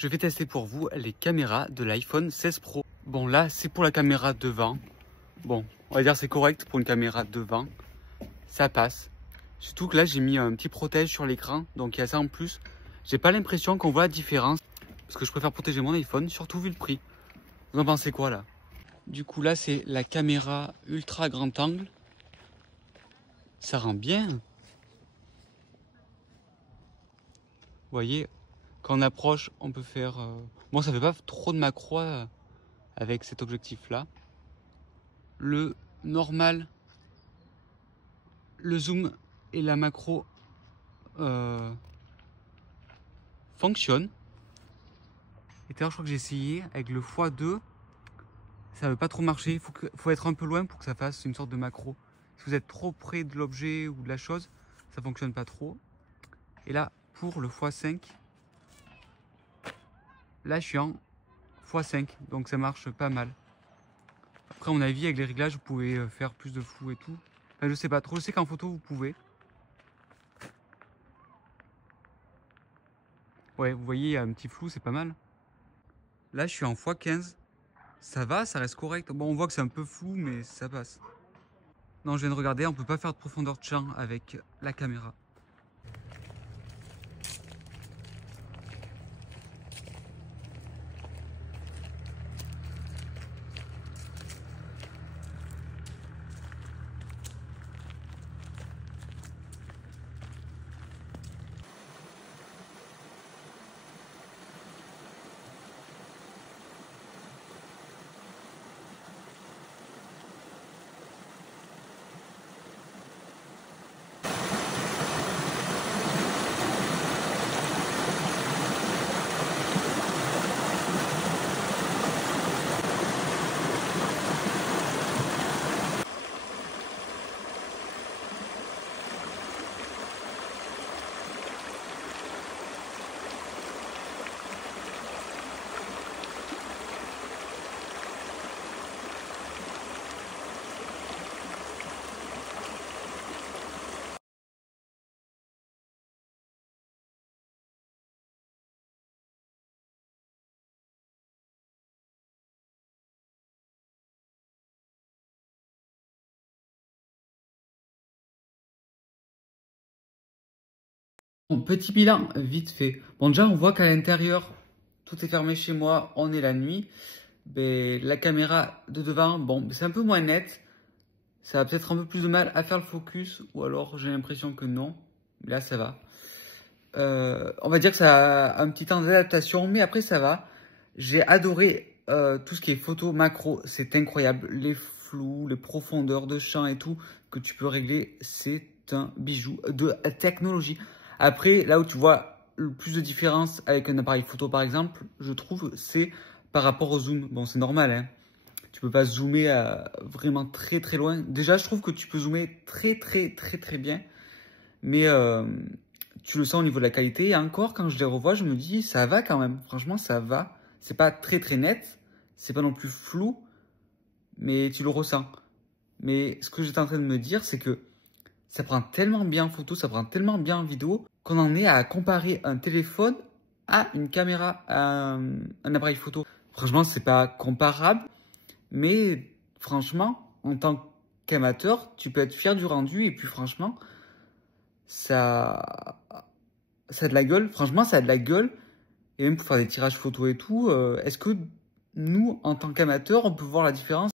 je vais tester pour vous les caméras de l'iPhone 16 Pro. Bon, là, c'est pour la caméra devant. Bon, on va dire c'est correct pour une caméra devant. Ça passe. Surtout que là, j'ai mis un petit protège sur l'écran, donc il y a ça en plus. J'ai pas l'impression qu'on voit la différence, parce que je préfère protéger mon iPhone, surtout vu le prix. Vous en pensez quoi là? Du coup, là, c'est la caméra ultra grand angle. Ça rend bien. Vous voyez, quand on approche, on peut faire... Bon, ça fait pas trop de macro avec cet objectif-là. Le normal, le zoom et la macro fonctionnent. Et d'ailleurs, je crois que j'ai essayé avec le x2. Ça ne veut pas trop marcher. Faut être un peu loin pour que ça fasse une sorte de macro. Si vous êtes trop près de l'objet ou de la chose, ça fonctionne pas trop. Et là, pour le x5, là je suis en x5, donc ça marche pas mal. Après, à mon avis, avec les réglages, vous pouvez faire plus de flou et tout. Enfin, je sais pas trop. Je sais qu'en photo, vous pouvez. Ouais, vous voyez, il y a un petit flou, c'est pas mal. Là, je suis en x15. Ça va, ça reste correct. Bon, on voit que c'est un peu flou, mais ça passe. Non, je viens de regarder, on peut pas faire de profondeur de champ avec la caméra. Bon, petit bilan, vite fait. Bon, déjà, on voit qu'à l'intérieur, tout est fermé chez moi, on est la nuit. Ben, la caméra de devant, bon, c'est un peu moins net. Ça va peut-être un peu plus de mal à faire le focus, ou alors j'ai l'impression que non. Mais là, ça va. On va dire que ça a un petit temps d'adaptation, mais après, ça va. J'ai adoré tout ce qui est photo macro, c'est incroyable. Les flous, les profondeurs de champ et tout que tu peux régler, c'est un bijou de technologie. Après, là où tu vois le plus de différence avec un appareil photo par exemple, je trouve, c'est par rapport au zoom. Bon, c'est normal, hein. Tu peux pas zoomer vraiment très très loin. Déjà, je trouve que tu peux zoomer très bien. Mais tu le sens au niveau de la qualité. Et encore, quand je les revois, je me dis, ça va quand même. Franchement, ça va. C'est pas très net. C'est pas non plus flou. Mais tu le ressens. Mais ce que j'étais en train de me dire, c'est que ça prend tellement bien en photo, ça prend tellement bien en vidéo, qu'on en est à comparer un téléphone à une caméra, à un appareil photo. Franchement, c'est pas comparable. Mais franchement, en tant qu'amateur, tu peux être fier du rendu. Et puis franchement, ça a de la gueule. Franchement, ça a de la gueule. Et même pour faire des tirages photos et tout, est-ce que nous, en tant qu'amateurs, on peut voir la différence?